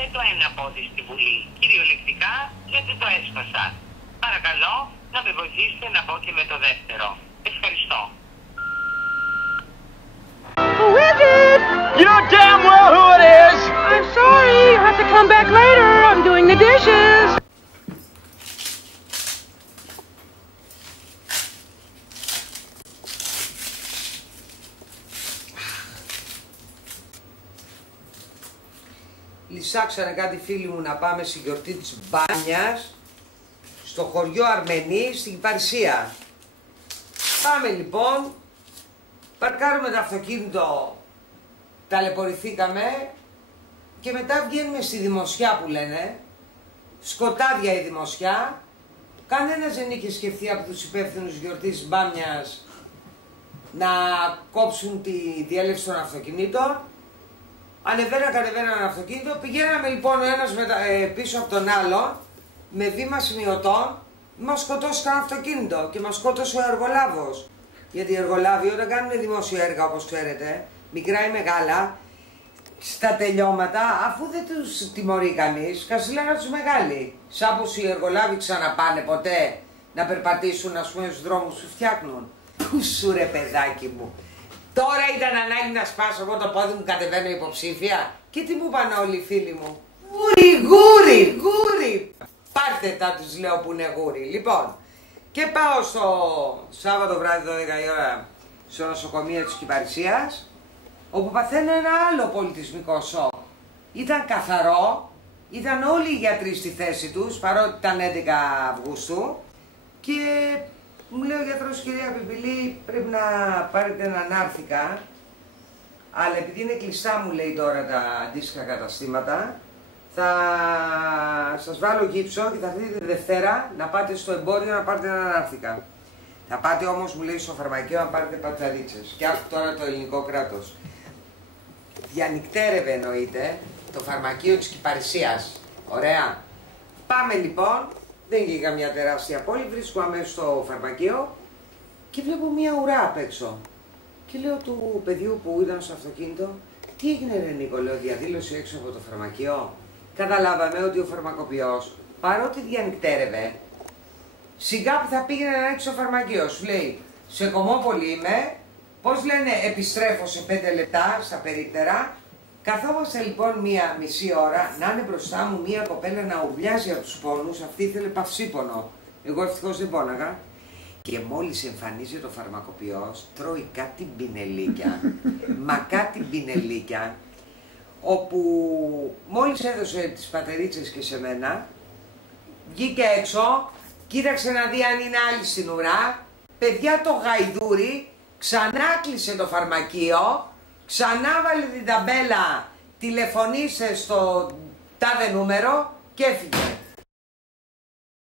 με το ένα πόδι στη Βουλή. Κυριολεκτικά, γιατί το έσπασα. Παρακαλώ να με βοηθήσετε να μπω και με το δεύτερο. Ευχαριστώ. Who is it? You know damn well who it is! I'm sorry, you'll have to come back later. I'm doing the dishes. Λυσάξανε κάτι φίλοι μου να πάμε στη γιορτή της μπάνιας στο χωριό Αρμενή στην Κυπαρισία. Πάμε λοιπόν, παρκάρουμε το αυτοκίνητο, ταλαιπωρηθήκαμε και μετά βγαίνουμε στη δημοσιά που λένε, σκοτάδια η δημοσιά. Κανένας δεν είχε σκεφτεί από τους υπεύθυνους γιορτής της μπάνιας να κόψουν τη διέλευση των αυτοκινήτων. Κατεβαίναν αυτοκίνητο, πηγαίναμε λοιπόν ο ένας πίσω από τον άλλο με βήμα σημειωτών, μας σκοτώσει κανένα αυτοκίνητο και μας σκότωσε ο εργολάβος. Γιατί οι εργολάβοι όταν κάνουν δημόσια έργα, όπως ξέρετε, μικρά ή μεγάλα, στα τελειώματα, αφού δεν τους τιμωρεί κανείς, κασιλάνα τους μεγάλοι. Σαν πως οι εργολάβοι ξαναπάνε ποτέ να περπατήσουν, ας πούμε, στους δρόμους που φτιάχνουν. Πού σου ρε παιδάκι μου. Τώρα ήταν ανάγκη να σπάσω εγώ το πόδι μου, κατεβαίνω υποψήφια. Και τι μου είπαν όλοι οι φίλοι μου. Γούρι. Πάρτε τα, τους λέω που είναι γούρι. Λοιπόν, και πάω στο Σάββατο βράδυ 12 η ώρα στο νοσοκομείο της Κυπαρισίας, όπου παθαίνω ένα άλλο πολιτισμικό σοκ. Ήταν καθαρό, ήταν όλοι οι γιατροί στη θέση τους, παρότι ήταν 11 Αυγούστου, και μου λέει ο γιατρός, κυρία Πιπηλή, πρέπει να πάρετε έναν άρθικα, αλλά επειδή είναι κλειστά, μου λέει τώρα τα αντίστοιχα καταστήματα, θα σας βάλω γύψο και θα έρθετε Δευτέρα να πάτε στο εμπόριο να πάρετε έναν άρθικα. Θα πάτε όμως, μου λέει, στο φαρμακείο να πάρετε πατσαρίτσες. Και άκου τώρα το ελληνικό κράτος. Διανυκτέρευε εννοείται το φαρμακείο της Κυπαρισίας. Ωραία. Πάμε λοιπόν. Δεν είχε καμιά τεράστια πόλη, βρίσκω αμέσως στο φαρμακείο και βλέπω μια ουρά απ' έξω. Και λέω του παιδιού που ήταν στο αυτοκίνητο, τι έγινε ρε Νίκο, λέω, διαδήλωση έξω από το φαρμακείο. Καταλάβαμε ότι ο φαρμακοποιός, παρότι διανυκτέρευε, σιγά που θα πήγαινε να ανοίξει το φαρμακείο, σου λέει, σε Κομμόπολη είμαι, πώς λένε, επιστρέφω σε 5 λεπτά στα περίπτερα. Καθόμαστε λοιπόν μία μισή ώρα, να είναι μπροστά μου μία κοπέλα να ουρλιάζει από τους πόνους, αυτή ήθελε παυσίπονο. Εγώ ευτυχώς δεν πόναγα. Και μόλις εμφανίζεται ο φαρμακοποιός, τρώει κάτι μπινελίκια, μα κάτι μπινελίκια, όπου μόλις έδωσε τις πατερίτσες και σε μένα, βγήκε έξω, κοίταξε να δει αν είναι άλλη στην ουρά, παιδιά το γαϊδούρι, ξανά κλείσε το φαρμακείο, ξανά βάλε την ταμπέλα, τηλεφωνήσε στο τάδε νούμερο και έφυγε.